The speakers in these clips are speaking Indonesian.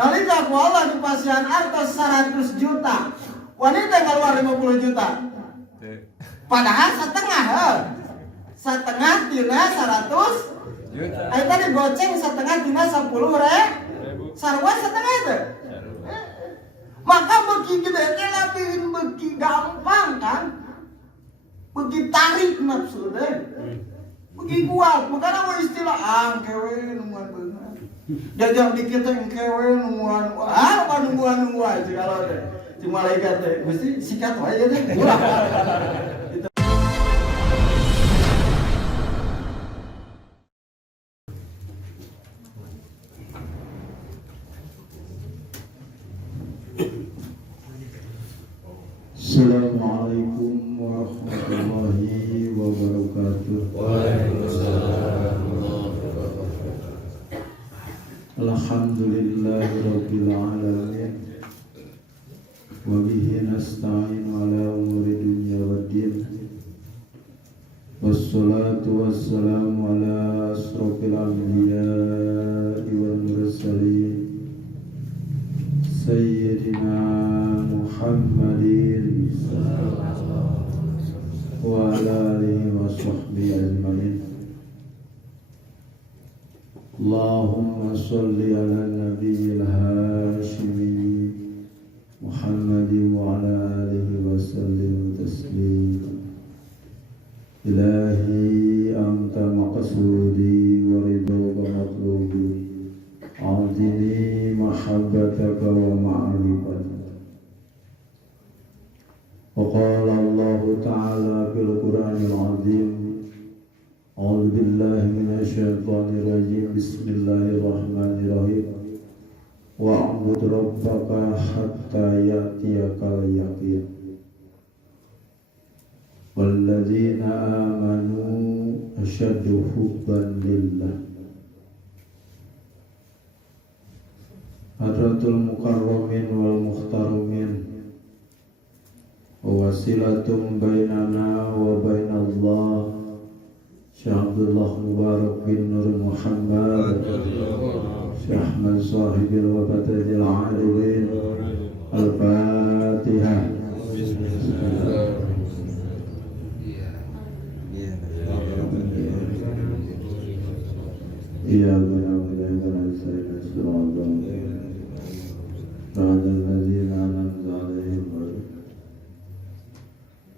Nalika ku Allah dipasihan artos 100 juta. Wanita keluar 50 juta. Padahal setengah tina 100 juta. Ayo tadi goceng setengah tina 10.000. Sarwa setengah itu. Maka bagi gede tapi bagi gampang kan. Bagi tarik nafsu deh. Bagi kuat. Makanya mau istilah angkewe nungguan benar. Jajang dikit angkewe nungguan. Nungguan aja kalau deh. Cuma malaikat deh. Mesti sikat aja deh. Assalamualaikum warahmatullahi wabarakatuh. Waalaikumsalam. Alhamdulillahirabbil alamin. Wa bihi nasta'in ala umuri dunya waddin. Wassalatu wassalamu ala asrofil anbiya'i wal mursalin. Sayyidina Muhammadin wa ala alihi wa sahbihi ajma'in. Allahumma salli ala nabiyyil hashimi Muhammadin wa ala alihi wa sallim taslima. Ilahi anta maqsudi wa ridhoka matlubi. A'tini mahabbataka wa ma'rifataka. Wa qala Allah ta'ala fil Qur'anil 'azim. A'udzu billahi minasy syaithanir rajim. Bismillahirrahmanirrahim. Wa'bud rabbaka hatta ya'tiyakal yaqin. Walladzina amanu asyaddu hubban lillah. Hadratul mukarramin wal muhtaramin wa wasilatum bainana wa bainallah Syekh Abdullah Mubarak bin Nur Muhammad Syekh Ahmad sahibil wafatadil arifin. Al-Fatihah. Iya benar-benar saya surah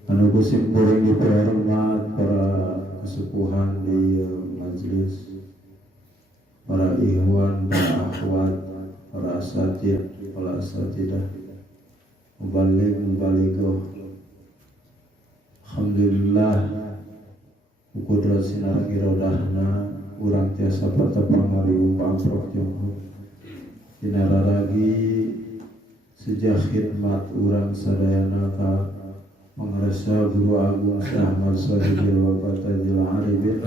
anu kusim kuring dihormat para kesepuhan di majelis, para ikhwan, para akhwat, para asatid, para asatidah, mubalighah. Alhamdulillah ukudra sinar irodahna urang tiasa patapangari umpang prof jongho dinararagi sejak khidmat urang sadayana ka mangrasa Guru Agung Syekh Ahmad Sahibil Wafatadil Arifin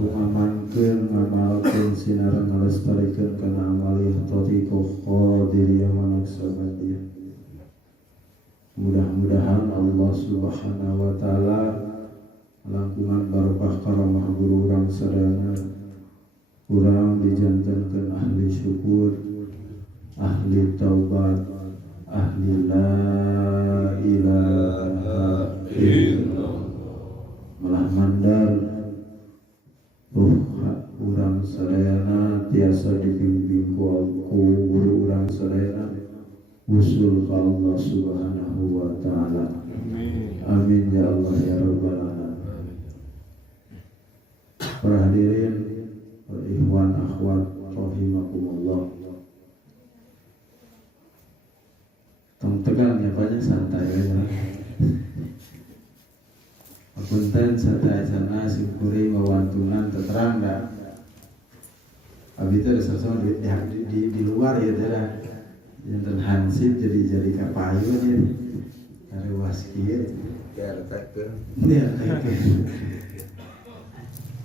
ngamankeun ngamalkeun sinar ngalestarikeun kana amalih thariqah qadiriyah manaksabatiyah. Mudah-mudahan Allah Subhanahu wa taala langkungan barokah karamah guru urang sadayana urang dijantankeun ahli syukur, ahli taubat, ahli la ilaha illallah. Malah mandar urang sadayana tiasa dibimbing ku guru urang sadayana usul ka Allah Subhanahu wa taala. Amin ya Allah ya rabbal alamin. Para hadirin, para ikhwan akhwat rahimakumullah. Tegang ya banyak santai ya. Punten santai sana syukuri wawantunan terang dah. Abi itu sesuatu di luar ya dah. Jantan hansip jadi kapayu ya. Hari waskir. Biar takkan.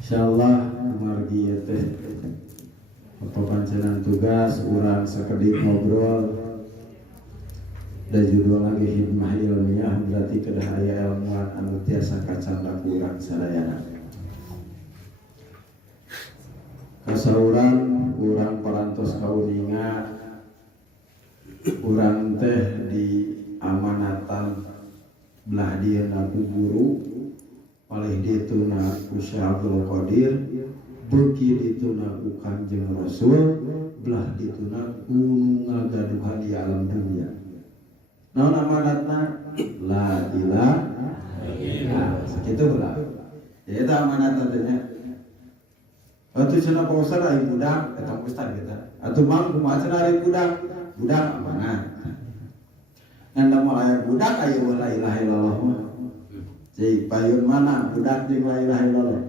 Insyaallah margi ya teh. Apa pancenan tugas urang sakedik ngobrol. Da judul lagi hikmah ilmiah berarti kedah aya ilmuwan anu tiasa kacanda kurang sadayana. Kasauran urang parantos kauninga urang teh di amanatan belah dieuna ku guru palih dituna ku Syekh Abdul Qadir beuki dituna ku Kangjeng Rasul belah dituna ku ngagaduhan di alam dunia. Naon amanatna? La ilaha sakitu heula. Ya eta amanatna teh nya. Atuh cenah Pak Ustaz aya budak eta ustaz kita. Atuh mang kumaha cenah ari budak? Budak amanat. Ngan da aya budak aya la ilaha illallah mah. Cai payun mana budak jeung la ilaha illallah?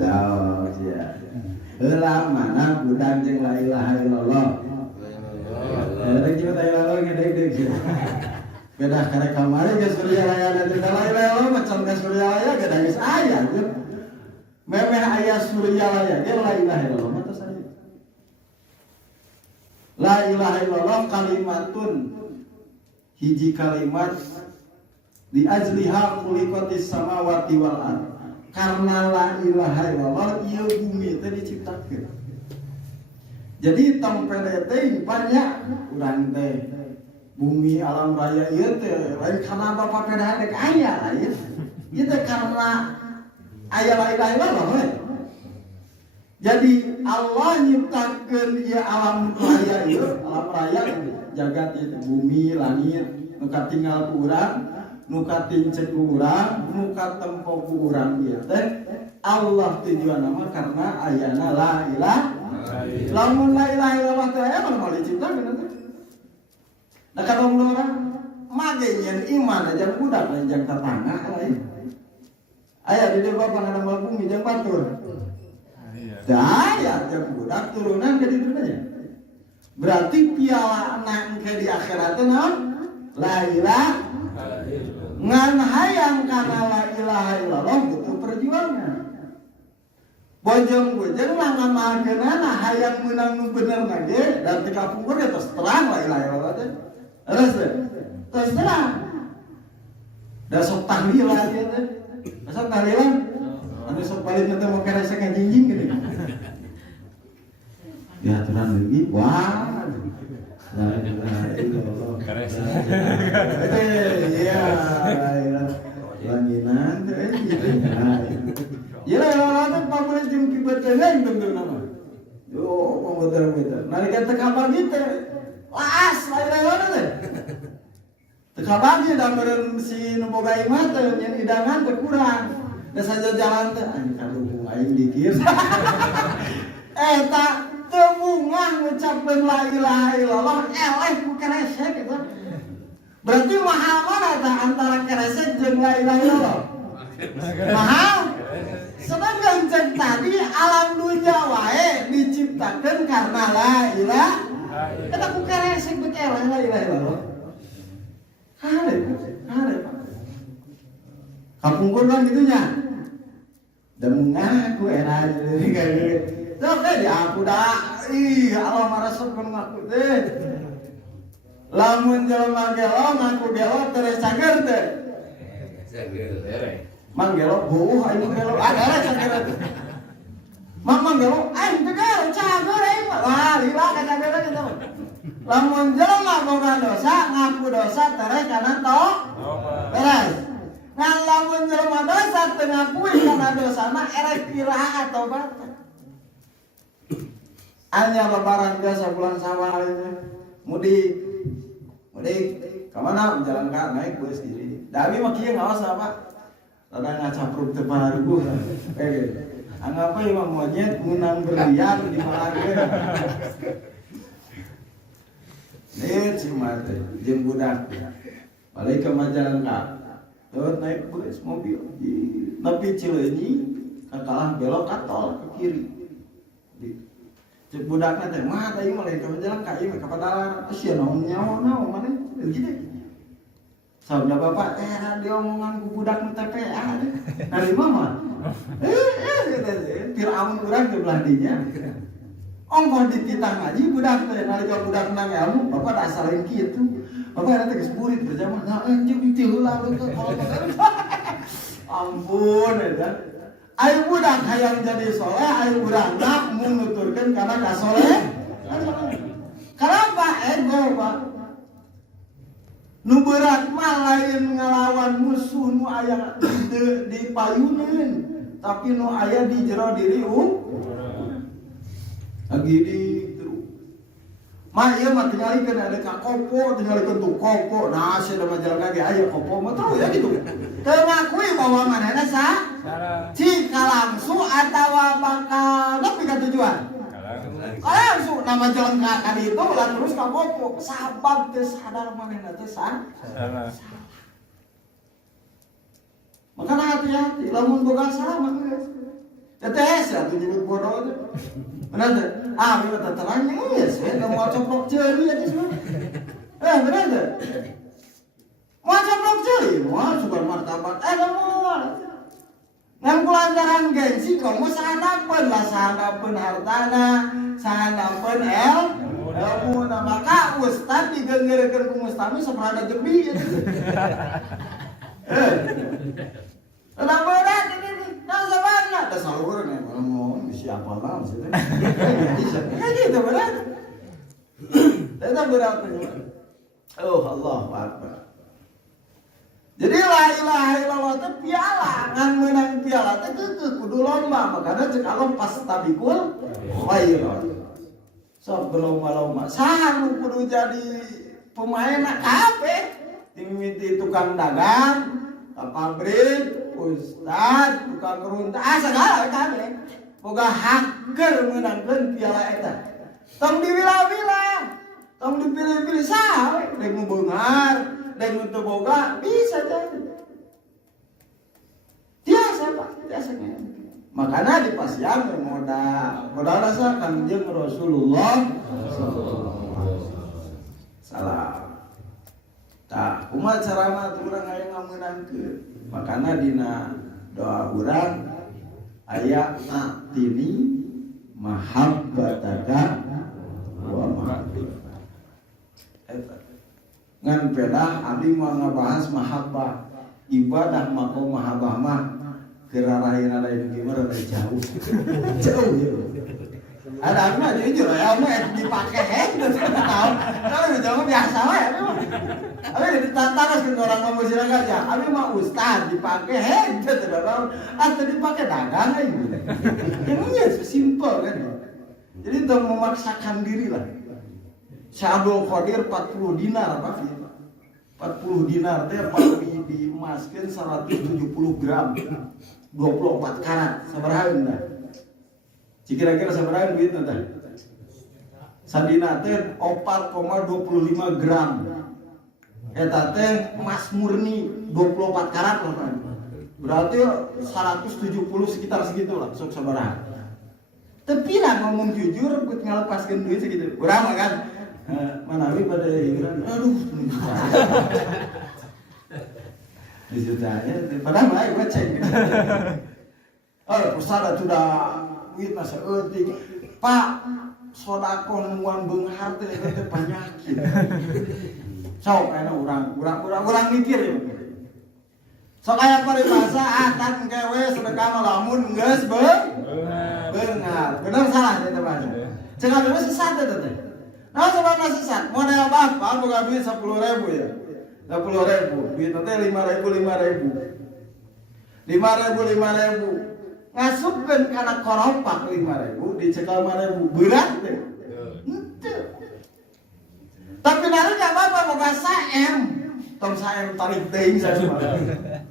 Dah sia. Heula mana budak jeung la ilaha illallah? Ada kita tahu lalu ngedek-dek sih. Beda karena kamari ke Surya Raya nanti la ilaha illallah macam ke Surya Raya gak nangis ayah. Memeh ayah Surya Raya dia la ilaha illallah mata saya. La ilaha illallah kalimatun hiji kalimat di ajliha khuliqatis samawati wal ard. Karena la ilaha illallah ieu bumi teh diciptakeun. Jadi tempel teh banyak urang teh bumi alam raya ieu teh lain karena Bapa pedah dek aya ieu. Ieu teh karena aya la ilaha illallah we. Jadi Allah nyiptakeun ieu alam raya ieu, alam raya jagat ieu bumi, langit, nu katinggal ku urang, nu katingcek ku urang, nu katempo ku urang ieu teh Allah tujuan nama karena ayana la ilaha lamun la ilaha illallah teh aya mah moal diciptakeun teh. Da kadang orang mage nyen iman aja budak lain jang tetangga lain. Aya di dieu panganan bumi jeung batur. Da aya teh budak turunan ke ditu nya. Berarti piala anak engke di akhirat teh naon? La ilaha ngan hayang kana la ilaha illallah butuh perjuangan. Bojong-bojong lah ngamalkeunana hayang meunang nu bener na ge dan teu kapungkur ya terus terang la ilaha illallah teh. Terus terang. Da sok tahlilan ieu teh. Sok tahlilan. Anu sok balik teh mau karesa ngajinjing gini. Ya aturan lagi. Wah. La ilaha illallah. Karesa. Iya. Langinan teh. Ya lah, pamulis jeung kibertengan bener nama. Yo, komputer-komputer. Nalika teu kabagi teh laas lain-lain teh. Teu kabagi da meureun si nu boga imah teh nyen idangan teh kurang. Da saja jalan teh anjing kadung aing dikir. Eta teu mungah ngucapkeun la ilaha illallah eleh ku karese gitu. Berarti mahal mana tah antara karese jeung la ilaha illallah? Mahal. Sedangkan cek tadi alam dunia wae diciptakan karena la ilaha. Kita ku karese beuki eleh la ilaha illallah. Hade Pak. Kapungkur kan gitunya. Dan ngaku era jadi kayak tuh deh ya aku dah Allah marasupkeun ngaku teh. Lamun jelema gelo ngaku gelo terus cager teh. Mang gelo beuh aing gelo ada cager. Mang gelo aing teh gelo cager aing wah lila ka cager kita. Lamun jelema boga dosa ngaku dosa terus kana to. Beres. Ngan lamun jelema dosa teu ngakui kana dosana erek iraha atau bata. Anya lebaran biasa bulan Syawal itu mudik kemana menjalankan naik bus diri. Dami mah kieu ngaos apa? Rada ngacapruk teu paruguh. Gitu. Anggap we imam monyet menang berlian di Malaga. Lihat si mate jeung budak. Balik ke Majalengka. Terus naik bus mobil di nepi Cileunyi kakalah belok ka tol ke kiri. Cek budakna teh mah tadi mulai ka Majalengka ieu ka Padalarang. Sia naon nyawa naon maneh kitu. Sabda bapak diomongan ku budak nu TPA. Dari mama. Firaun urang teh belah dinya. Ongkon dititah ngaji budak teh nalika budak nang ilmu bapak da asalain kitu. Bapak teh geus burit berjamaah. Nah anjing ditiheula teh ampun eta. Ayo budak hayang jadi soleh, ayo budak nak menuturkan karena gak soleh. Kenapa? Nu berat mah lain ngalawan musuh nu aya di payuneun, tapi nu aya di jero diri lagi di mah ieu mah tingalikeun ada ka kopo, tingalikeun tu kopo. Nah, sia mah jalan kaki aya kopo mah terus ya gitu. Teu ngakui bahwa manehna cika langsu atawa bakal nepi ka tujuan. Kalangsu nama jalan kaki itu ulah terus ka kopo. Sabab teu sadar manehna teh salah. Makana hati-hati lamun boga salah mah geus. Tetes atuh nyebut bodoh teh. Benar teh? Abi mah terang geus, mau coplok ceuli atuh semua. Benar teh? Mau coplok ceuli, mau sugan martabat moal. Ngan kulantaran gengsi kamu sahandapeun lah, sahandapeun hartana, sahandapeun ilmu. Maka ustad digenggerekeun ku mustami saprada jebi. Tenang berat ini, nah sabana, ada saluran ya, kalau mau siapa lah maksudnya. Gitu berat. Tenang berat ini. Oh Allah Akbar. Jadi la ilaha illallah itu piala, ngan menang piala itu keukeuh kudu lomba, makanya cek Allah pas tabikul khairat. Sok berlomba-lomba, saha nu kudu jadi pemain kabeh, dimimiti tukang dagang, pabrik, ustad, tukang runta, segala kabeh. Boga haker menangkeun piala eta. Tong diwilah-wilah, tong dipilih-pilih saha we, rek nu beungar, rek nu teu boga bisa jadi. Tiasa Pak, tiasa nya. Makana dipasian modal rasa Kanjeng Rasulullah sallallahu alaihi wasallam. Tah, kumaha carana teu urang aya ngameunangkeun. Makana dina doa urang aya atini mahabbataka wa mahabbataka. Eta. Ngan pedah abdi mau ngabahas mahabbah. Ibadah mako mahabbah mah kerarahin ada yang gimana dari jauh. Jauh ya. Ada mah jujur ya, mah dipakai head tahu. Kalau jauh biasa ya memang. Abi ditatas ke orang masyarakat ya. Abi mah ustaz dipakai head tidak atau dipakai dagang aja. Ini simpel kan. Jadi untuk memaksakan diri lah. Syabul Qadir 40 dinar apa sih? 40 dinar teh diemaskeun 170 gram. 24 karat sabaraha dah. Kira-kira sabaraha duitna teh? Sadina teh 4,25 gram. Eta teh emas murni 24 karat loh kan. Berarti 170 sekitar segitu lah sok sabaraha. Tapi lah ngomong jujur buat ngalepaskeun duit segitu. Urang kan. Manawi pada hiburan, aduh, disutanya, padahal mulai gue cek. Pusada sudah duit masa etik, Pak, sodako nuan benghar teh itu penyakit. Sok karena orang mikir ya. Sok aya paribasa atan kewe sedekah lamun geus beungar. Bener salah eta bahasa. Cek anu sesat eta teh. Nah sebenarnya sesat, model bapak bukan duit 10.000 ya, 10.000, duit nanti 5.000, ngasupkan karena koropak 5.000, dicekal 5.000, berat deh, tapi nanti gak apa-apa, bukan saem, tong saem tarik ting saya,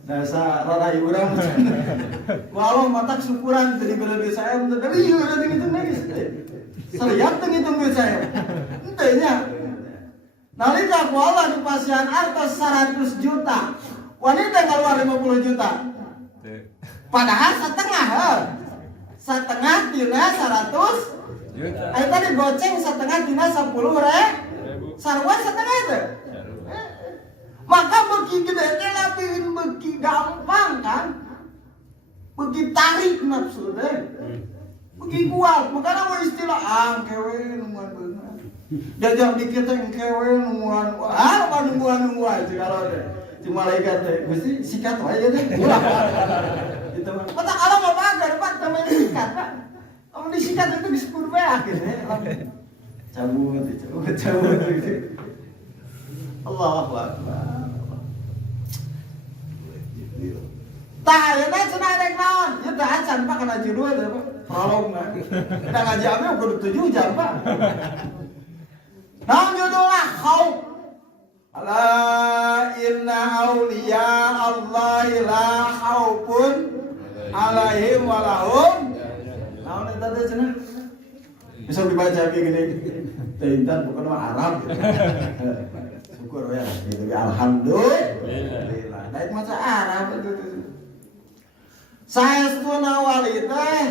nasa rarai urang, walau matak syukuran, jadi bela-bela saem, tapi iya udah gitu lagi, seriap tenghitung duit saya. Entahnya. Nalika ku Allah di pasian artos 100 juta. Wanita keluar 50 juta. Padahal setengah tina 100 juta. Ayo tadi goceng setengah tina 10.000. Sarwa setengah itu. Maka beki gede teh lapiin beki gampang kan. Beki tarik nafsu teh. Begi kuat, makanya mau istilah kewe nungguan bener. Jajak dikit kewe nungguan, nungguan sih kalau ada. Cuma malaikat teh, mesti sikat aja deh. Itu mah. Kata kalau mau pagar Pak, temen sikat Pak. Kamu disikat itu disepur be akhirnya. Cabut. Allahu Akbar. Tah ayeuna cenah rek naon? Ieu teh acan Pak kana judul teh Pak. Prologna. Da ngaji abi kudu 7 jam Pak. Naon judulna? Khauf. Ala inna auliya Allahi la khaufun alaihim wa lahum. Naon eta teh cenah? Bisa dibaca gini. Teh intan bukan mah Arab. Syukur ya. Gitu. Alhamdulillah. Daek maca Arab itu. Saestuna wali teh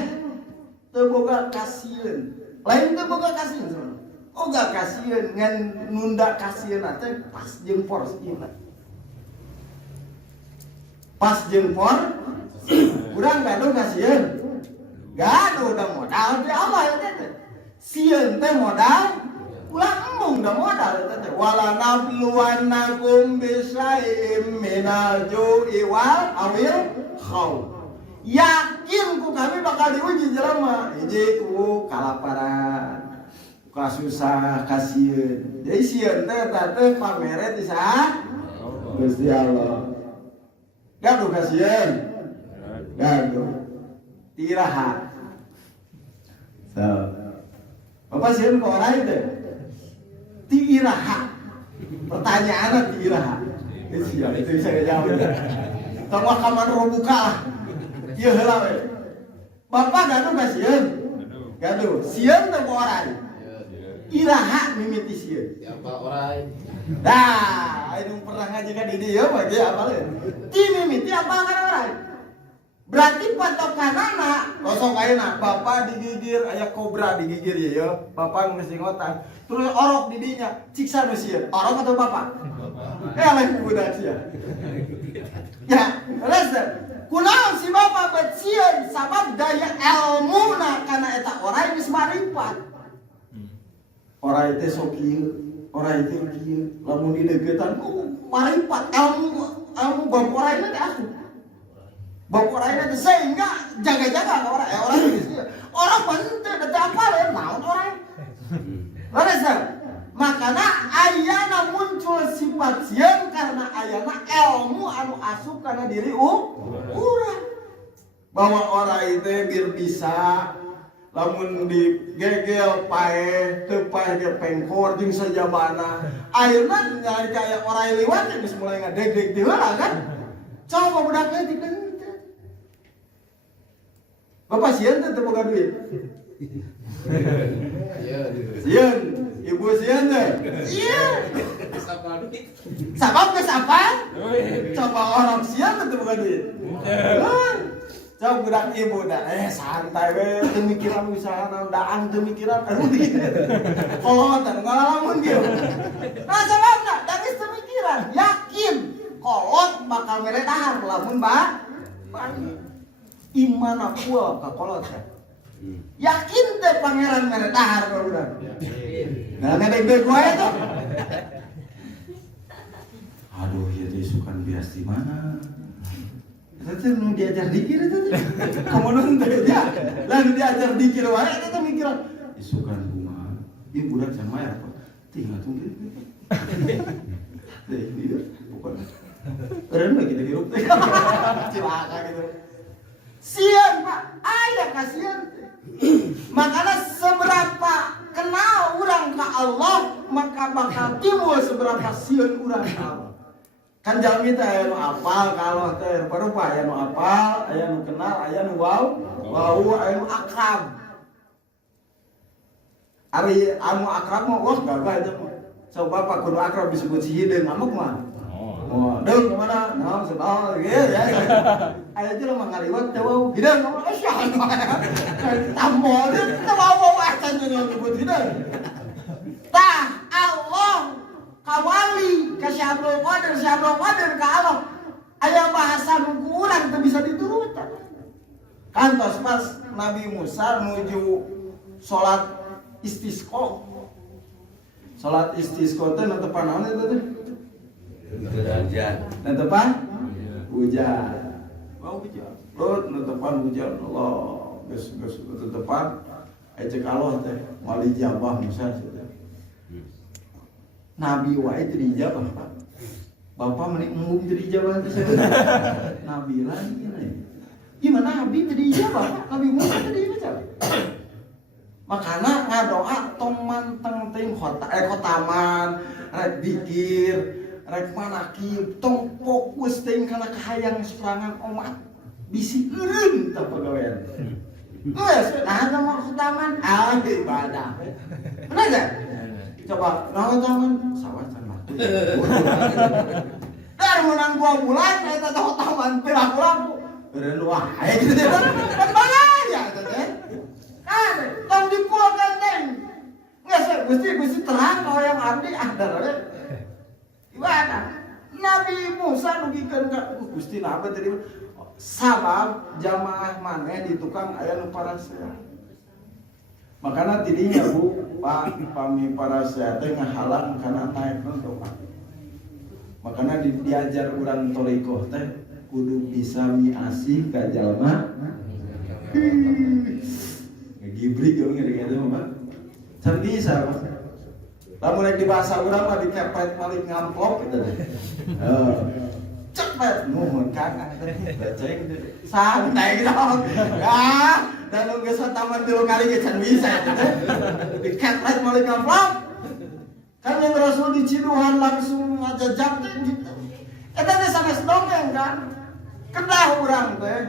teu boga kasieun. Lain teu boga kasieun sama. Oga kasieun ngan nunda kasieun teh pas jeung porsina. Pas jeung por urang gaduh kasieun. Gaduh da modal di Allah ya teh. Sieun teh modal ulah embung da modal teh. Wala nabluwannakum bisyai'im minal ju'i wal awil khauf. Yakin ku kami bakal diuji jelema hiji ku kalaparan kasusah kasieun jadi sieun teh teh pamere ti saha Gusti Allah gaduh kasieun gaduh tiraha so Bapak sieun ka orang teh tiraha pertanyaanna tiraha itu bisa jawab tong kaman robuka lah. Ieu heula we. Bapak gaduh ka sieun? Gaduh. Sieun teh orai. Iraha mimiti sieun. Siapa orai? Dah, anu pernah ngaji ka di dieu mah ge apaleun. Ti mimiti apal kana orai. Berarti patokanana kosong ayeuna bapak digigir aya kobra digigir ya. Bapak geus ngotan. Terus orok di dinya, ciksa nu sieun. Orok atau bapak? Lain budak sia. Ya, terus kunaon si bapak bet sieun sabab daya ilmuna kana eta orai geus marifat. Orai teh sok ieu, orai teh kieu, lamun di deuketan marifat ilmu bab orai teh asup. Bab orai teh sehingga jaga-jaga ka orai, orai geus ieu. Orang penting teh apal ya naon orai. Terus makana ayana muncul sifat sieun karena ayana ilmu anu asup kana diri urang. Bahwa orang itu bir bisa lamun digegel pae teu pae ge pengkor jeung sajabana. Ayeuna nalika aya orang liwat geus mulai ngadeg-deg di heula kan. Coba budak leutik teh. Bapak sieun teh teu boga duit. Sieun Ibu sieun teh. Iya. Siapa duit? Sabab geus apa? Coba orang sieun teh bukan duit. Coba budak ibu dah. Santai we, teu mikiran usahana, daang teu mikiran. Aduh di. Kolotan ngalamun kieu. Nah sababna da geus teu mikiran, yakin kolot bakal mere dahar lamun iman aku ka kolot teh. Yakin teh pangeran mere dahar ka urang. Nah, ngedeg-deg wae tuh. Aduh, ya teh sukan bias di mana? Itu nu diajar dikir itu. Kamu teh ya. Lalu diajar dikir wae eta teh mikiran. Isukan kumaha? Ieu budak can mayar apa? Tinggal tunggu. Teh ieu pokona. Keren lagi teh hirup teh. Cilaka gitu. Sieun, Pak. Aya kasihan teh. Makanya seberapa kenal urang ka Allah maka bakal timbul seberapa sieun urang ka Allah. Kan jalmi teh aya nu apal ka Allah teh rupa-rupa aya nu apal, aya nu kenal, aya nu wau, aya nu akrab. Ari anu akrab mah wah gagah aja mah. So bapak kudu akrab disebut si hideung amuk mah. Oh, deung kemana? Nah, sebal gitu ya. Aya aja mah ngaliwat teh wau hideung mah asyan. Tambol teh wau acan nyebut hideung. Tah Allah kawali ka Syabul Qadir ka Allah. Aya bahasa nu urang teu bisa diturutan. Kantos pas Nabi Musa nuju salat istisqa. Salat istisqa teh netepan naon eta teh? Hujan. Netepan hujan. Mau hujan. Rot netepan hujan Allah. Geus netepan aya cek Allah teh wali jabah Musa teh. Nabi wae teu dijabah Pak. Bapak mending embung teu dijabah teh Nabi lagi nih. Gimana Nabi teu dijabah Pak? Nabi Musa teu dijabah. Makana ngadoa tong manteng teuing khotaman, rek dikir, rek manaki, tong fokus teuing kana kahayang sorangan umat. Bisi eureun tah pagawean. Geus nah mah khotaman ibadah. Bener enggak? Coba naon zaman sawah can mati. Dar menang 2 bulan eta teh khotaman perilaku. Eureun wae gitu. Kan bahaya teh. Kan tong dipulkan teh. Geus Gusti terang hoyong abdi adar we. Ibadah. Nabi Musa nugikeun ka Gusti na apa tadi? Sabab jamaah maneh di tukang aya nu parasea. Makana tidinya Bu, Pak pami parasea teh ngahalang kana naekna doa. Makana diajar urang torikoh teh kudu bisa miasih ka jalma. Gibrik yo ngeri-ngeri mah. Can bisa Pak. Lamun rek di bahasa urang mah dikepet malik ngamplok gitu teh. Cepet nuhun kakak beceng santai gitu ya dan lu geus taman 3 kali ge can bisa eta teh dikepret malik ngamplok kan yang Rasul di Ciduhan langsung ngajajak teh gitu eta teh sanes dongeng kan kedah urang teh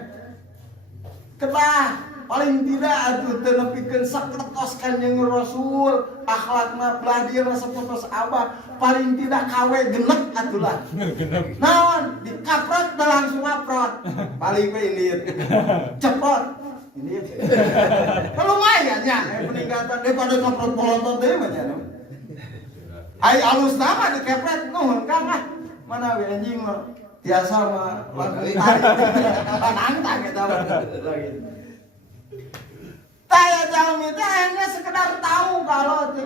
kedah paling tidak atuh teu nepikeun sakertos Kanjeng Rasul akhlakna beladir sapertos abah paling tidak kawe genep atulah naon dikapret da langsung ngaprot paling we ini cepot ini lumayan ya peningkatan daripada kaprot bolonton deui mah nya ai alus nama dikepret nuhun Kang mana we anjing mah biasa mah langsung tarik nantang eta lagi. Taya jalmi teh hanya sekedar tahu kalau teh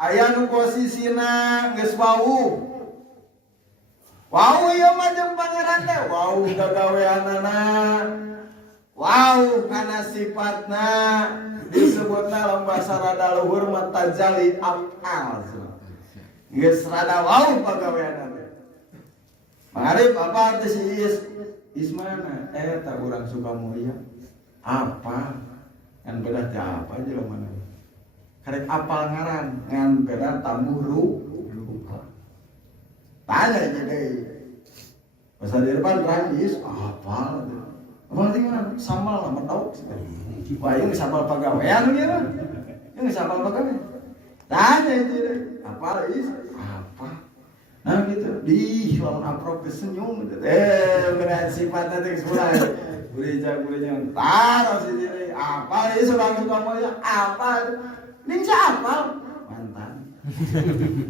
aya nu posisina geus wau. Wau ieu mah jeung pangeran teh, wau gagaweanana. Wau kana sifatna disebutna dalam bahasa rada luhur mah tajali afal. Geus rada wau pagaweanana. Mari Bapak teh si Ismana eta urang Sukamulya. Apa? Ngan beda teh apa aja lo mana? Karek apal ngaran ngan beda tamu rupa. Tanya aja deh. Bahasa di depan Prancis apal. Apa sih kan sambal sama tahu. Wah ini sambal pagawean gitu. Ini sambal pagawean. Tanya aja deh. Apal is apa? Nah gitu. Di lawan aprok kesenyum. Benar sifatnya teh semula. Gureja taruh sini apa ini Surang Sukamulya apa ning apal mantan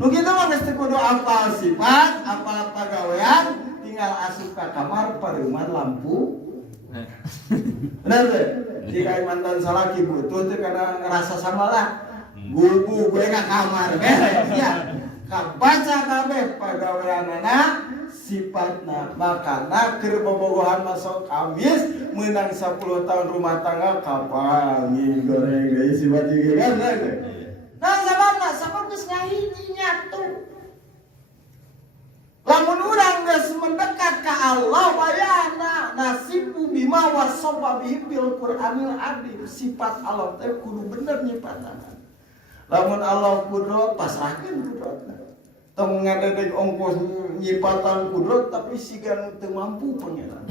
nu kitu mah geus kudu apal sifat apal pagawean tinggal asup ka kamar pareuman lampu bener teh jika mantan salaki butuh teh kana ngerasa samalah bubu gue ka kamar beres ya kabaca kabeh pagaweanana sifatna makana keur bobogohan masuk Kamis meunang 10 tahun rumah tangga kapan goreng deui sifat ieu kan nah sababna sabab geus ngahiji nyatu lamun urang geus mendekat ka Allah bayana nasibu bima wasaba bihi bil Qur'anil Azim sifat Allah teh kudu bener nyipatana lamun Allah kudrat pasrahkeun kudratna tong ngadedeg ongkos nyipatan kudrat tapi siga teu mampu pangeran.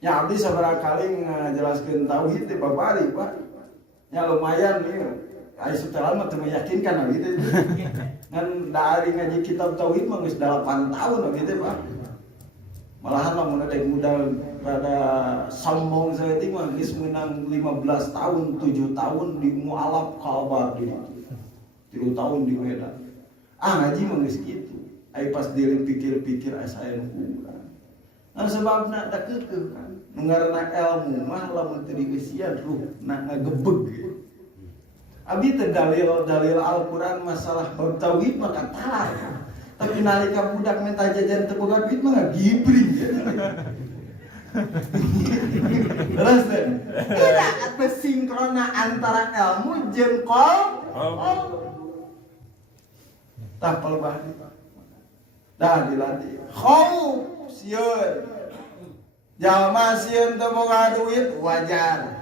Ya abdi sabaraha kali ngajelaskeun tauhid teh babari Pak. Ya lumayan ieu. Ai setelan mah teu meyakinkan gitu. Ngan dari ngaji kitab tauhid mah geus 8 tahun gitu Pak. Malahan lamun ada modal rada sombong saeutik mah geus meunang 15 tahun, 7 tahun di mualaf kalbar di 3 tahun di Medan. Ngaji mah geus kitu. Ai pas diri pikir-pikir asa aya nu kurang. Nah sebabna da keukeuh kan. Nu ngaranna ilmu mah lamun teu dieusian ruhna ngagebeg. Abi teh dalil Al-Qur'an masalah bab tauhid mah katalar. Tapi nalika budak minta jajan teu boga duit mah ngagibring. Terus teh. Tidak atuh sinkrona antara ilmu jeung qol. tah pelebah dah dilatih khauf sieun jalma sieun teu boga duit wajar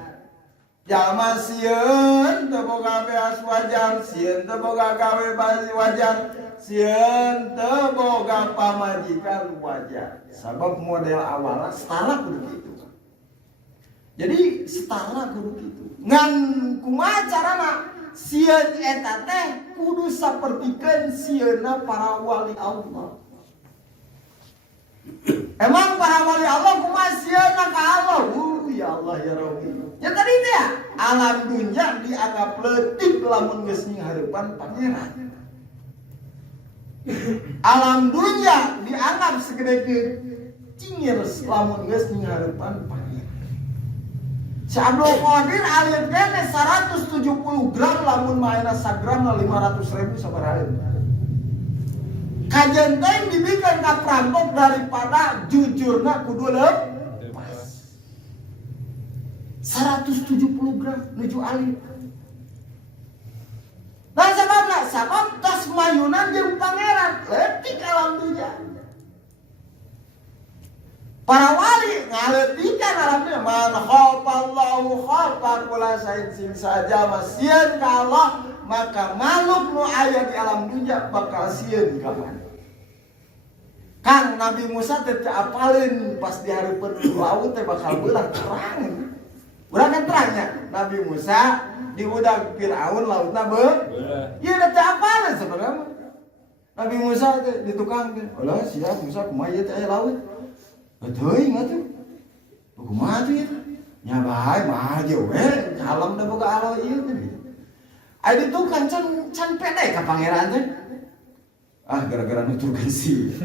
jalma sieun teu boga beas wajar sieun teu boga gawe wajar sieun teu boga pamajikan wajar sabab model awalna setara kudu kitu jadi setara kudu kitu ngan kumaha carana sieun eta teh kudu sapertikeun sieunna para wali Allah. Emang para wali Allah kumaha sieunna ka Allah? Ya Allah ya Rabbi. Ya tadi teh alam dunya dianggap leutik lamun geus hareupan pangeran. Alam dunya dianggap segede cingir lamun geus hareupan pangeran. Si Abdul Qadir alit kene 170 gram lamun maena sagram na 500.000 sabaraha. Kajen teh dibikin ka perampok daripada jujurna kudu lepas. 170 gram nuju alit. Nah sababna sabab tos mayunan jeung pangeran leutik alam dunya. Para wali ngaletikan alamnya man khafallahu khafa kula sing saja masieun ka Allah maka makhluk nu aya di alam dunya bakal sieun ka mana. Kang Nabi Musa teh apalin pas di hareupeun laut teh bakal beulah terang. Urang kan terangnya Nabi Musa di budak Firaun lautna beulah. Ieu teh apalin sebenarnya. Nabi Musa teh ditukang teh. Alah siap Musa kumaha ieu teh aya laut. Teuing atuh. Kumaha tuh eta? Nya bae mah aja we, kalem da boga alo ieu teh. Aya ditukang can pede ka pangeran teh. Ah gara-gara nuturkeun si.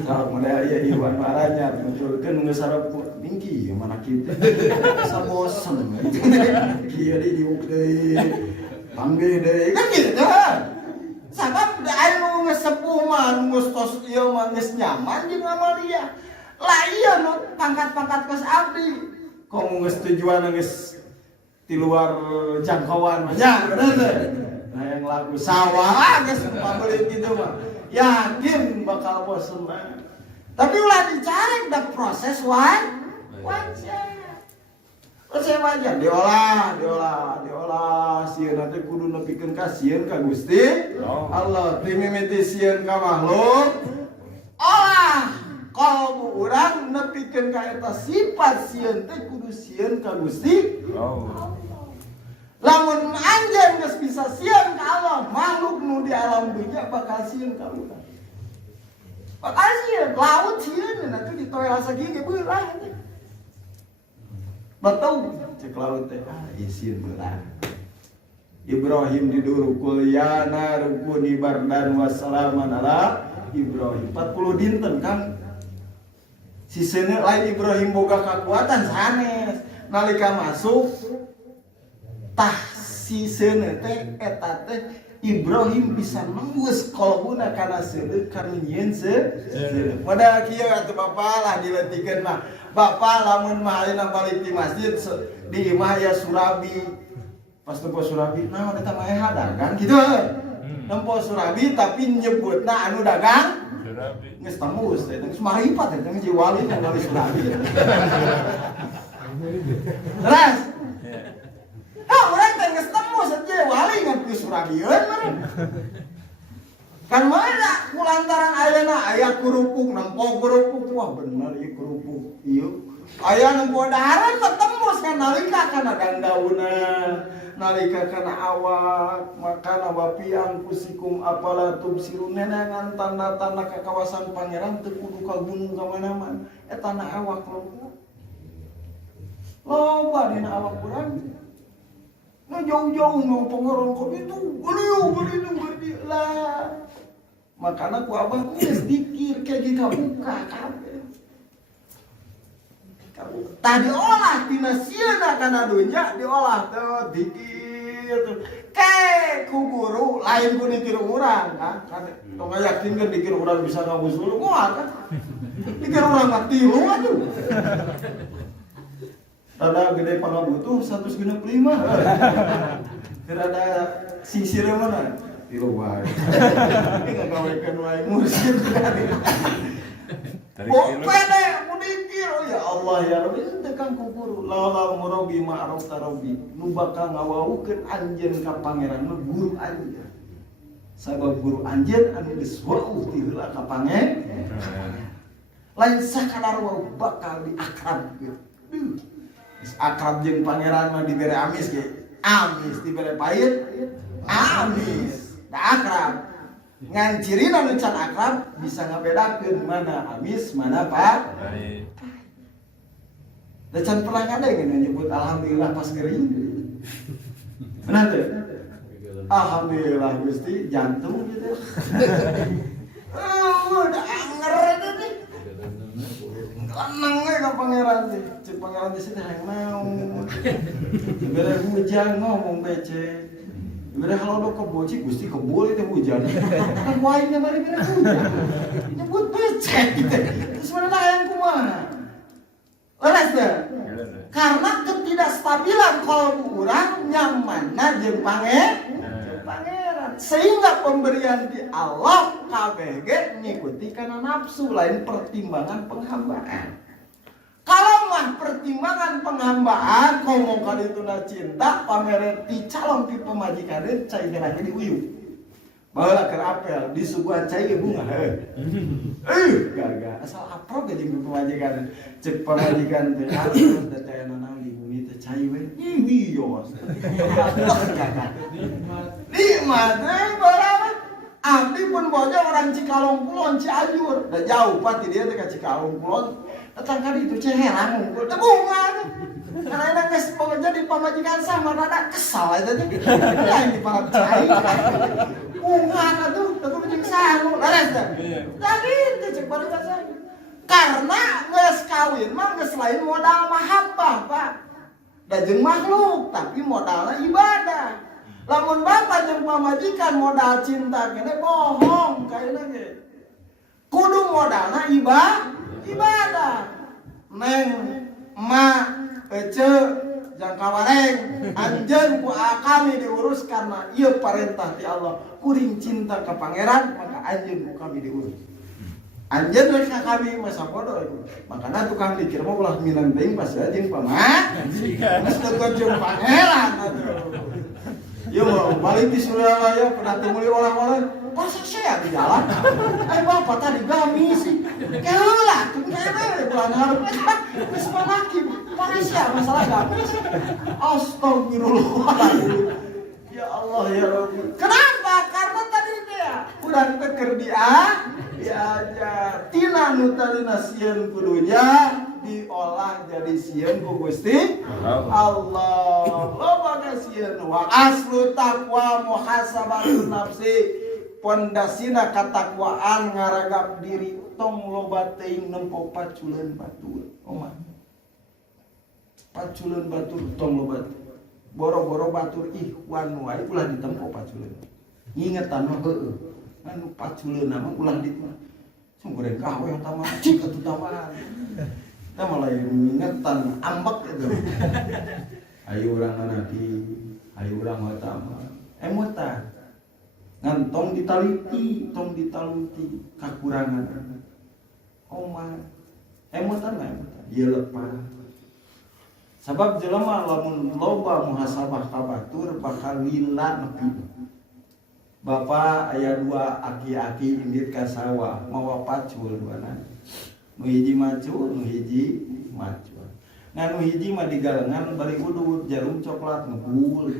Sareng model ieu Iwan Maranya nuturkeun geus sarep tinggi mana kieu teh. Sabosen. Kieu di diuk deui. Panggih deui kan kieu teh. Sabab da aya nu geus sepuh mah nu geus tos ieu mah geus nyaman jeung amalia. Lah iya no pangkat-pangkat kos abdi komo geus tujuan geus di luar jangkauan mah nya bener teh. Nah yang lagu sawah geus pabeulit kitu mah yakin bakal bosen mah. Tapi ulah dicari da proses wajar. Proses wajar diolah sieun teh kudu nepikeun ka sieun ka Gusti Allah teu mimiti sieun ka makhluk. Olah kalbu urang nepikeun ka eta sifat sieun teh kudu sieun ka Gusti Allah. Lamun anjeun geus bisa sieun ka Allah, makhluk nu di alam dunya bakal sieun ka urang. Bakal sieun, laut sieun na teh ditoel sagigi beulah. Betul cek laut teh ieu sieun beulah. Ibrahim didurukul ya narukuni bardan wassalaman ala Ibrahim 40 dinten kan. Sisena lain Ibrahim boga kakuatan sanes nalika masuk tah sisena teh eta teh Ibrahim bisa nembus kalbuna kana seuleuk kana nyieun seuleuk. Pada kieu atuh Bapa lah dileutikeun mah. Bapa lamun mah ayeuna balik di masjid di imah aya surabi. Pas tempo surabi naon eta mah dagang kitu. Tempo surabi tapi nyebutna anu dagang nges tembus, itu semaripat, itu nges wali yang wali surabi. Terus, orang teh nges tembus aja wali ngan surabian mana? Kan mana kulantaran ayeuna aya kerupuk, nempo kerupuk wah bener ieu kerupuk ieu. Aya nempo daharan mah tembus kan nalika kana ganggauna. Nalika kana awak makana wapi angkusikum apala tubsirun nenangan tanda-tanda ka kawasan pangeran teu kudu ka gunung ka mana-mana eta na awak loba dina awak urang nu jauh-jauh nu pangeran ka itu beli lah makana ku abah geus dikir kaya kabuka kabeh tadi olah tina sieuna kana dunya diolah teh dikir ke ku guru lain ku dikir urang kan tong yakinkeun dikir urang bisa ngabusul moal kan dikir urang mah tilu atuh rada gede pangabutuh 165 rada sisir mana tilu wae. Ini ngagawekeun wae mursyid. Pede mudikir ya Allah ya Rabbi tekan kubur la murabi ma'ruf tarabi nu bakal ngawaukeun anjeun ka pangeran nu guru anjeun. Sabab guru anjeun anu geus wau ti heula ka pangeran. Lain sakadar wau bakal diakrabkeun. Geus akrab jeung pangeran mah dibere amis ge. Amis dibere pait. Amis. Da akrab. Ngan ciri anu can akrab bisa ngabedakeun mana amis mana pak. Da can pernah ngadeng nyebut alhamdulillah pas gering. Benar teh? Alhamdulillah Gusti jantung gitu. Udah anger itu nih. Tenang we ka pangeran teh. Cek pangeran teh teh hayang naon. Bere hujan ngomong becek. Bere halodo ke boci Gusti kebul itu hujan. Kan wae nya bari bere hujan. Nyebut becek gitu. Terus mana hayang kumaha? Leres teh. Karena ketidakstabilan kalbu urang nyamanna jeung pangeran. Sehingga pemberian di Allah kabeh ge ngikuti kana nafsu lain pertimbangan penghambaan. Kalau mah pertimbangan penghambaan ngomong ka dituna cinta pamer ti calon ti pamajikan deui cai geuna di uyuh. Baheula keur apel disuguhan cai ge bunga heuh. Gaga asal apel ge jeung pamajikan cek pamajikan teh atuh da teh naon di bumi teh cai we. Wios. Nikmat berapa? Abdi pun boja orang Cikalong Kulon Cianjur. Da jauh pati dia teh ka Cikalong Kulon. Datang kali itu ceheran unggul, bunga karena geus boga di pamajikan sama rada kesal eta teh. Lain di parab cai. Bunga atuh teu jeung sangu, laras teh. Jadi teh cek bari saya. Karena geus kawin mah geus lain modal mahabbah, Pak. Da jeung makhluk, tapi modalna ibadah. Lamun bapak jeung pamajikan modal cinta kene bohong kaina ge. Kudu modalna ibadah. Neng, emak, ece, jang kawareng, anjeun ku kami diurus karena ieu perintah ti Allah. Kuring cinta ka pangeran maka anjeun ku kami diurus. Anjeun rek ka kami mah sapodo ieu. Makana tukang dikir mah ulah minang teuing pas jeung pamajikan. Geus teu jeung pangeran atuh. Ieu mah balik di Surabaya pernah temui orang-orang masa saya di jalan? Bapak tadi gamis sih. Keula, kene bulan hareup geus manaki. Malaysia masalah gamis. Astagfirullah. Ya Allah ya Rabbi. Kenapa? Karena tadi dia urang teh keur diajar. Tina nu talina sieun kudunya diolah jadi sieun ku Gusti Allah. Loba ka sieun wa aslu taqwa muhasabatun nafsi. Pondasina katakwaan ngaragap diri tong loba teuing nempo paculeun batur. Omah. Paculeun batur tong loba. Boro-boro batur ikhwan wae ulah ditempo paculeun. Ngingetan mah heueuh. Anu paculeun mah ulah ditempo. Sumbereng kawe eta mah cik atuh tambahan. Eta mah lain ngingetan ambek eta. Ayo urang nanti, ayo urang eta mah. Emutan. Ngan tong ditaliti, tong ditaluti kakurangan. Omah, emotan lah, dia lepas. Sebab jelema lamun loba muhasabah ka batur bakal lila nepi. Bapak aya dua aki-aki indit ka sawah, mawa pacul duana. Nu hiji macul, nu hiji macul. Ngan nu hiji mah digalengan bari udut jarum coklat ngebul.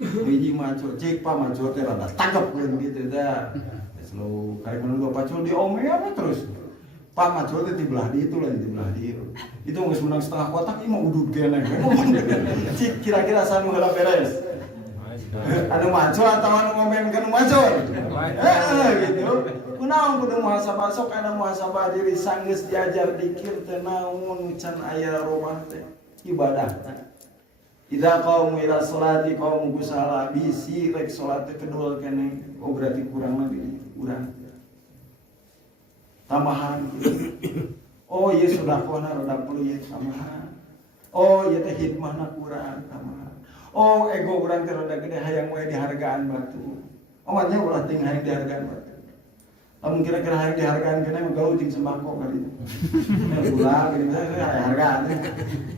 Hiji macul cek pa macul teh rada tangkepkeun kitu dah. Slow kari menunggu pacul diomel terus. Pa macul teh di belah di itu lain di belah di. Itu geus menang setengah kotak ieu mah udud keneh. Cik kira-kira sanu heula beres. Anu macul atau anu ngomenkeun macul? Gitu. Kunaon kudu muhasabah sok anu muhasabah diri sanggeus diajar dikir teh naon can aya robah teh ibadah. Idza qaum ila sholati qaum kusala bisi rek salat kedul keneh oh berarti kurang mah urang tambahan oh ieu sedekahna rada peulit tambahan oh ieu teh hikmahna kurang tambahan oh ego urang teh rada gede hayang we dihargaan batu Awalnya ulah ting hayang dihargaan. Lamun kira-kira hayang dihargaan kena gaul jeung sembako kali. Ulah gini saya hargaan.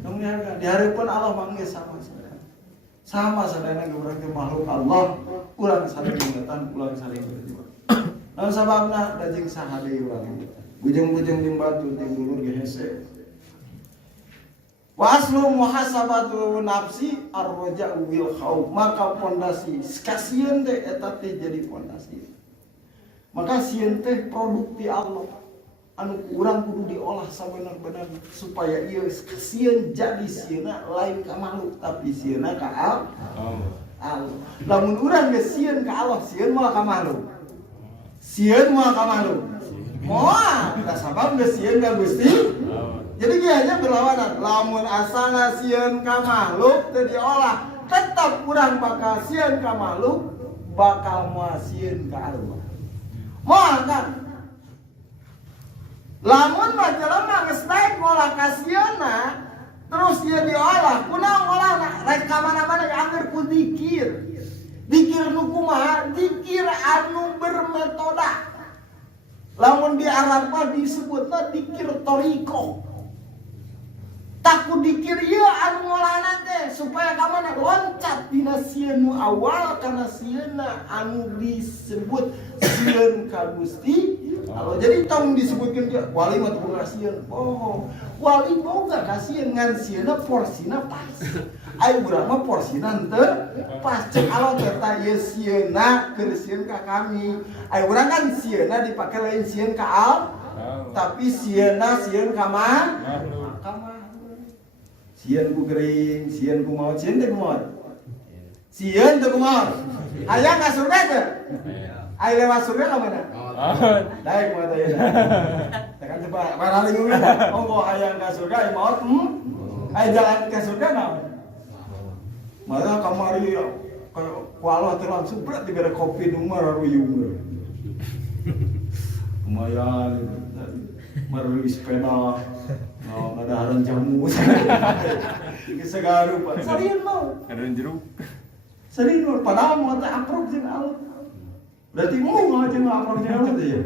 Lamun dihargaan, dihareupeun Allah mah geus sama saudara. Sama sadana ge urang teh makhluk Allah, ulang saling ingetan, ulang saling berjuang. Lamun sababna da jeung saha deui urang. Bujung-bujung jeung batu jeung dulur ge hese. Wa aslu muhasabatu nafsi ar-raja'u bil khauf. Maka pondasi kasieun teh eta teh jadi pondasi. Maka sieun teh produk ti Allah. Anu urang kudu diolah sabenar-benar supaya ieu sieun jadi sieuna lain ka makhluk tapi sieuna ka Allah. Lamun urang geus sieun ka Allah, sieun moal ka makhluk. Sieun moal ka makhluk. Moal, da sabab geus sieun ka Gusti. Jadi dia aja berlawanan. Lamun asana sieun ka makhluk teu diolah, tetap urang bakal sieun ka makhluk, bakal moal sieun ka Allah. Moal kan? Lamun mah jelema geus daek ngolah ka sieunna, terus ieu diolah, kunaon ngolahna? Rek ka mana-mana angger ku dikir. Dikir nu kumaha? Dikir anu bermetoda. Lamun di Arab mah disebutna dikir toriko. Takut dikir ieu anu ngolahna teh supaya ka mana loncat dina sieun nu awal kana sieunna anu disebut sieun ka Gusti Allah. Jadi tong disebutkeun dia wali mah teu sieun. Oh, wali boga ka sieun ngan sieunna porsina pas. Ai urang mah porsina teu pas. Cek Allah teh ta ieu sieunna keur sieun ka kami. Ai urang kan sieunna dipake lain sieun ka Allah. Tapi sieunna sieun ka mana? Sieun ku gering, sieun ku maot, sieun teh kumaha? Sieun teh kumaha? Hayang ka surga teh? Aya lewat surga ka mana? Daek moal teh. Tekan coba paraling geus. Monggo hayang ka surga aya maot. Aya jalan ka surga naon? Mara kamari ku Allah teh langsung berat dibere kopi nu mararuyung. Lumayan marui sepeda. Oh, ada haran jamu. Iki segaru Pak. Sarian mau. Haran jeruk. Sarian padahal mau teh aprok jeung Allah. Berarti mau jeung aprok jeung Allah teh ya.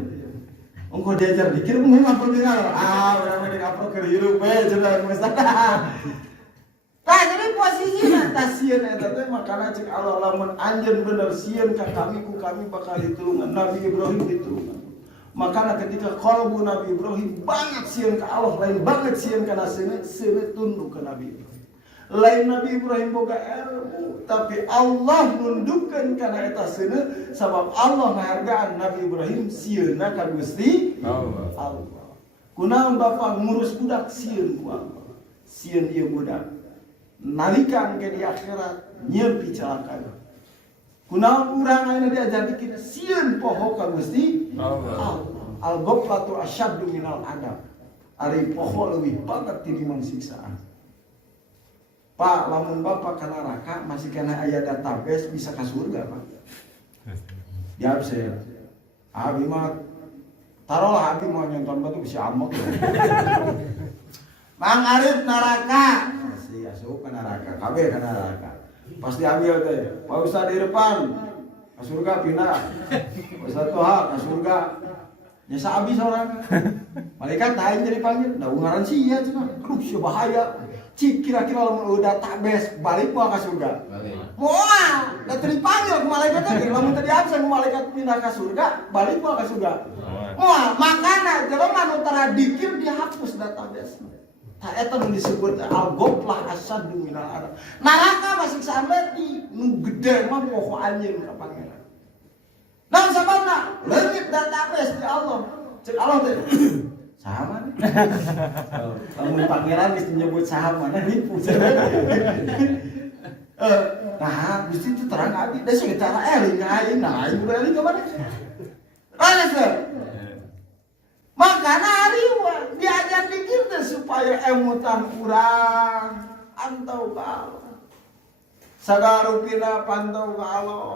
Engko diajar dikir mau aprok jeung Allah. Urang mah aprok keur hirup we cenah mesta. Tah jadi posisinya tah sieun eta teh makana cek Allah lamun anjeun bener sieun ka kami ku kami bakal ditulungan. Nabi Ibrahim ditulungan. Makanya ketika kalbu Nabi Ibrahim banget sieun ka Allah, lain banget sieun kana seueur tunduk ke Nabi Ibrahim. Lain Nabi Ibrahim boga ilmu, tapi Allah nundukkeun kana eta seueur sabab Allah ngahargaan Nabi Ibrahim sieunna ka Gusti Allah. Kunaon bapa ngurus budak sieun ku Allah. Sieun ieu budak. Nalika engke di akhirat nyeupi celaka. Kunaon urang ayeuna diajar dikir sieun poho ka Gusti Allah. Al-ghaflatu asyaddu minal adab. Ari poho leuwih banget tinimbang siksaan. Pak, lamun Bapak ka neraka masih kena aya database bisa ka surga, Pak. Di absen. Abi mah taruhlah abi mau nyonton batu bisa amok. Mang Arif neraka. Masih asup ka neraka, kabeh ka neraka. Pasti ambil teh. Pak Ustaz di depan ke surga pindah. Pak Ustaz Toha ke surga. Nyasa abis orang. Malaikat lain jadi panggil. Da ngaran sih ya cenah. Aduh, sia bahaya. Cik kira-kira lamun udah tabes balik moal ka surga. Moal, da teu dipanggil ku malaikat teh. Lamun teu diabsen ku malaikat pindah ka surga, balik moal ka surga. Moal, makana jelema nu tara dikir dihapus database. Tah eta nu disebut al-ghaflah asyaddu minal adab. Neraka masih sampai nu gede mah poho anjeun ka pangeran. Naon sababna? Leungit database di Allah. Cek Allah teh. Saha nih? Lamun pangeran geus nyebut saha mana nipu. Nah, Gusti itu terang abi, da sing cara eling aing, nah aing eling ka mana? Rasa. Makana ari diajar dikir teh supaya emutan urang antau ka Allah. Sagarupina pantau ka Allah.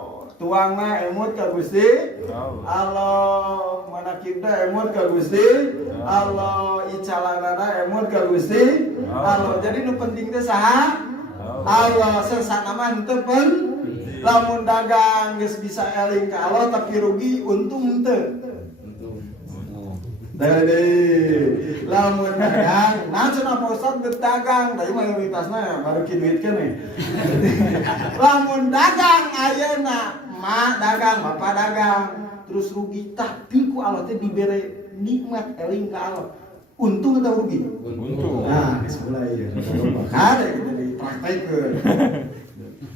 Tuangna emut ka Gusti Allah, manakibna emut ka Gusti Allah, icalanana emut ka Gusti Allah. Jadi nu penting teh saha? Allah. Sesana mah teu penting. Lamun dagang geus bisa eling ka Allah tapi rugi untung teu. Dari lamun dagang, nah cenah Pak Ustad berdagang, tapi mayoritasna baru duit keneh. Lamun dagang ayeuna, mak dagang, bapak dagang, terus rugi tapi ku Allah teh dibere nikmat eling ka Allah. Untung atau rugi? Untung. Nah, geus mulai ya. Ada kita dipraktekeun.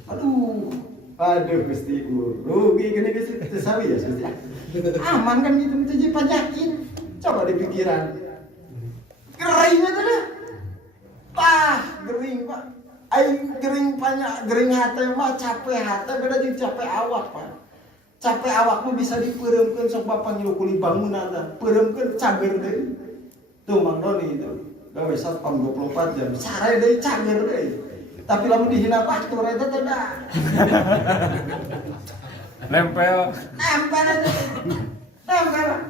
Aduh Gusti rugi gini Gusti teu sawi ya Gusti. Aman kan gitu teh pajakin. Coba di pikiran gering itu dah gering pak aing gering banyak gering hati mah capek hati beda jeung capek awak pak capek awak mah bisa dipeureukeun sok bapak ngilu kuli bangunan tah peureukeun cager deui tuh Mang Doni itu gawe satpam 24 jam sare deui cager deui tapi lamun dihina faktur eta teh da Nempel aja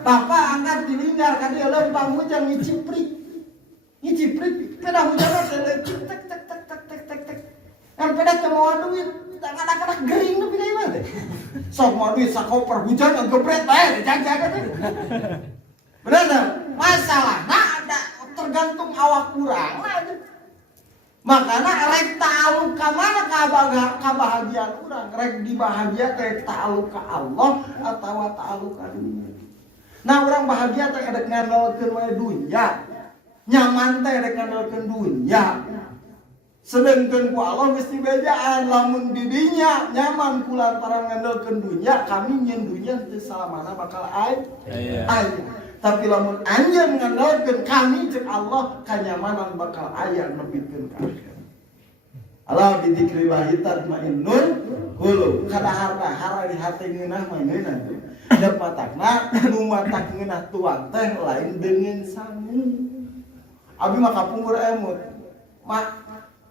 Bapak angkat dilinggar kan dia lempang hujan ngiciprik peda hujan teh tek tek kan peda teu moal duit anak-anak gering nu pidae mah teh sok moal duit sakoper hujan ngegebret bae jaga-jaga teh bener masalahna ada tergantung awak urang makanya rek ta'aluk ka mana kebahagiaan urang rek dibahagia rek ta'aluk ka Allah atawa ta'aluk ka dunia. Nah urang bahagia teh rek ngandalkeun wae dunya. Nyaman teh rek ngandalkeun dunya. Sedengkeun ku Allah mesti bejaan lamun di dinya nyaman kulantaran ngandalkeun dunya kami nyeun dunya teu salamana bakal aya. Tapi lamun anjeun ngandalkeun kami cek Allah kanyamanan bakal aya nepikeun ka akhirat. Allah bi dzikrillah tatmainnul qulub. Kadahar-dahar di hati ngeunah mah ngeunah. Da patakna nu matak ngeunah tuang teh lain dengan sangu. Abi mah kapungkur emut. Mak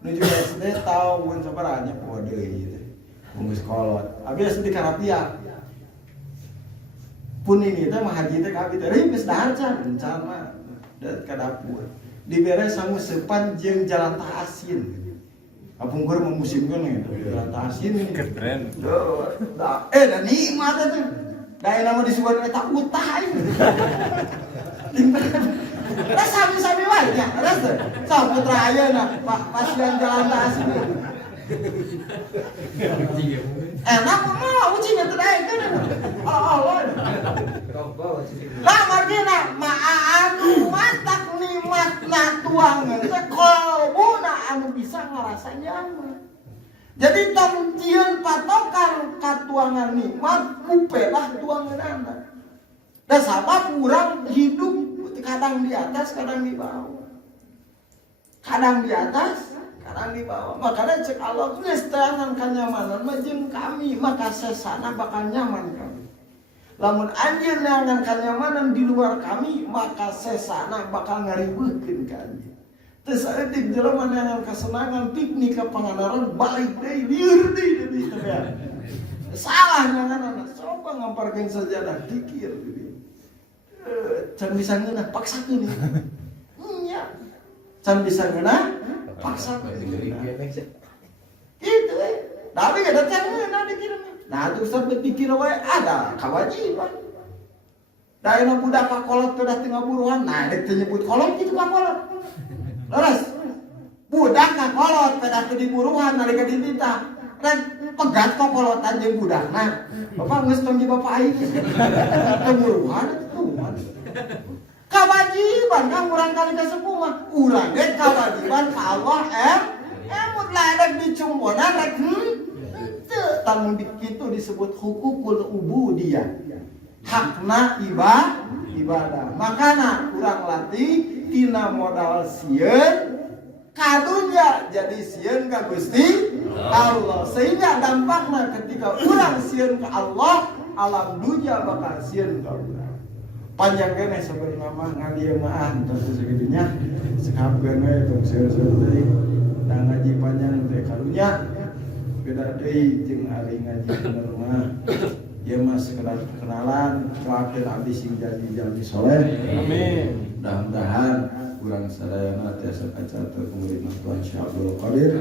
nuju SD tahun sabaraha nya poe deui teh. Geus kolot. Abi SD karapia. Pun ini teh mah haji teh ka abi teh geus dahar can mah dat ka dapur. Dibere sangu sepan jeung jalan tah asin. Kapungkur memusimkeun ge jalan tah asin ini. Keren. Da nikmat teh. Da nama disebut eta utah ieu. Da sami-sami wae nya. Ras teh. Saputra ayeuna pasieun jalan tah asin. Enak mah uji teh daekeun. Allah. Lah margina anu matak nikmatna tuangan teh kalbuna anu bisa ngarasa nyaman. Jadi tamjieun patokan ka tuangan nikmat kupelah tuangan anda. Da sabab urang hidup kadang di atas kadang di bawah. Kadang di atas kadang di bawah. Makanya cek Allah geus teangan kanyamanan mah jeung kami maka sesana bakal nyaman kami. Lamun anjeun neangan kanyamanan di luar kami maka sesana bakal ngaribeukeun ka anjeun. Teu saeutik jelema neangan kasenangan piknik ka Pangandaran balik deui lieur deui teh ya. Salah neangan coba ngamparkeun sajadah dikir deui. Can bisa ngeunah paksakeun ya. Nya. Can bisa ngeunah paksakeun. Gitu we. Tapi kada can ngeunah dikir mah. Nah, terus sampai pikir wae ada kewajiban. Da aya budak ka kolot teh teu ngaburuhan. Nah, dek teu nyebut kolot kitu ka kolot. Leres. Budak ka kolot teh teu diburuhan nalika dititah. Rek pegat ka kolotan jeung budakna. Bapak geus tong di bapak aing. Teu buruhan tuh. Kewajiban kang urang kali kasepuh mah. Urang ge kewajiban ka Allah emut ladek dicumbonan rek tamu itu disebut hukukul ubudiyah hakna ibadah makana kurang latih tina modal sieun kadunya jadi sieun ka Gusti Allah sehingga dampakna ketika urang sieun ka Allah alam dunya bakal sieun ka urang panjang kene sabenerna mah ngadieu mah terus segitunya sekapkeun we tong seueur-seueur teh da ngaji panjang teh karunya beda deui jeung ari ngaji bener mah ieu mah sekedar kenalan terakhir abdi sing jadi jalmi soleh amin mudah-mudahan kurang sadayana tiasa kacatur kemudian Tuhan Syabdul Qadir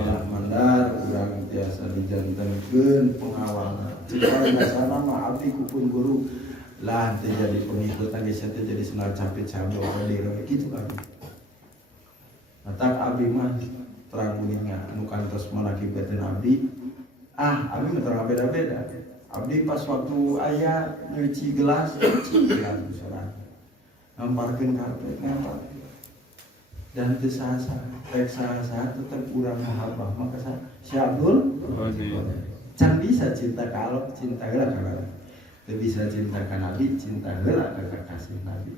malah mandar kurang tiasa dijantenkeun pengawalna cipara dasana mah abdi kupun guru lah teh jadi pengikut geus teh jadi senal capit Syabdul Qadir kitu kan matak abdi mah terang kuninga anu kantos malakibateun abdi abdi mah terang beda-beda abdi pas waktu aya nyuci gelas sorangan ngamparkeun karpet ngampar dan teu saha tetep urang mahabbah maka si Abdul can bisa cinta ka Allah cinta heula ka Allah teu bisa cinta ka Nabi cinta heula ka kekasih Nabi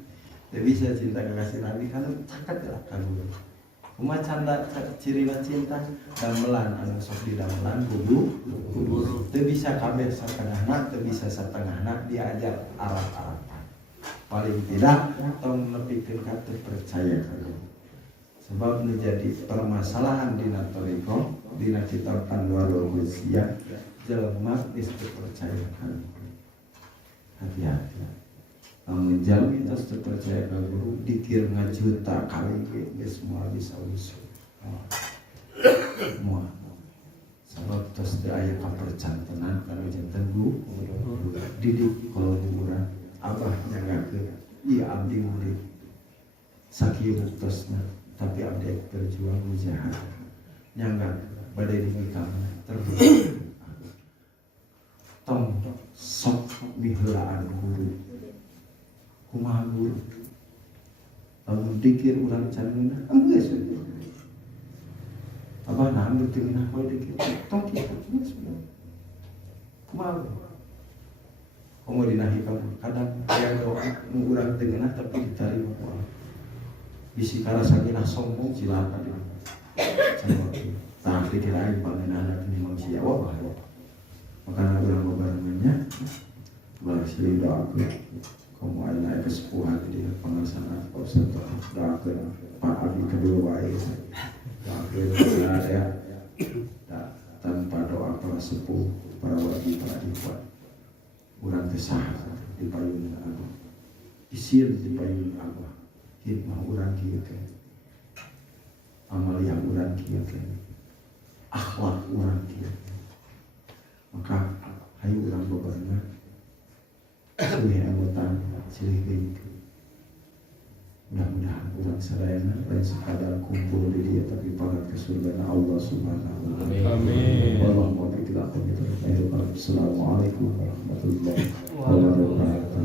teu bisa cinta ka kekasih Nabi kana caket lah ka guru kumaha canda cirina cinta damelan anu sok didamelan kudu teu bisa kabeh satengahna teu bisa satengahna diajar arah-arah paling tidak tong nepikeun ka teu percaya ka sebab menjadi permasalahan dina thariqah dina kitab Anwarul Husiyah jelema geus teu percaya ka hati-hati lamun jalmi tos teu percaya ka guru dikir ngajuta kali geus moal bisa usul moal sebab tos teu aya kapercantenan kana janten guru didik kalau urang abah nyanggakeun ieu abdi murid sakieu buktosna tapi abdi berjuang mujahad nyangga bade dimikana terus tong sok miheulaan guru kumaha guru lamun dikir urang canuna geus abah naon teu ngeunah poe dikir tong kitu geus kumaha komo dinahi kamu kadang aya doa nu urang teu ngeunah tapi ditarima ku Allah bisi karasa genah sombong cilaka dia tah dikirain pangeunana teh manusia wah makana urang babarengannya ulah silih doakeun komo aya naik kesepuhan di pengasana Ustaz doakeun Pak Abi kedua wae doakeun ada tanpa doa para sepuh para wali para ikhwan urang teh saha di payun Allah isieun di payun Allah hikmah urang kieu teh amalia urang kieu teh akhlak urang kieu maka hayu urang babarengan silih anggota silih geuning mudah-mudahan urang sadayana lain sekadar kumpul di dieu tapi pagat ke surga Allah Subhanahu wa taala amin Allahumma biqilaqina assalamualaikum warahmatullahi wabarakatuh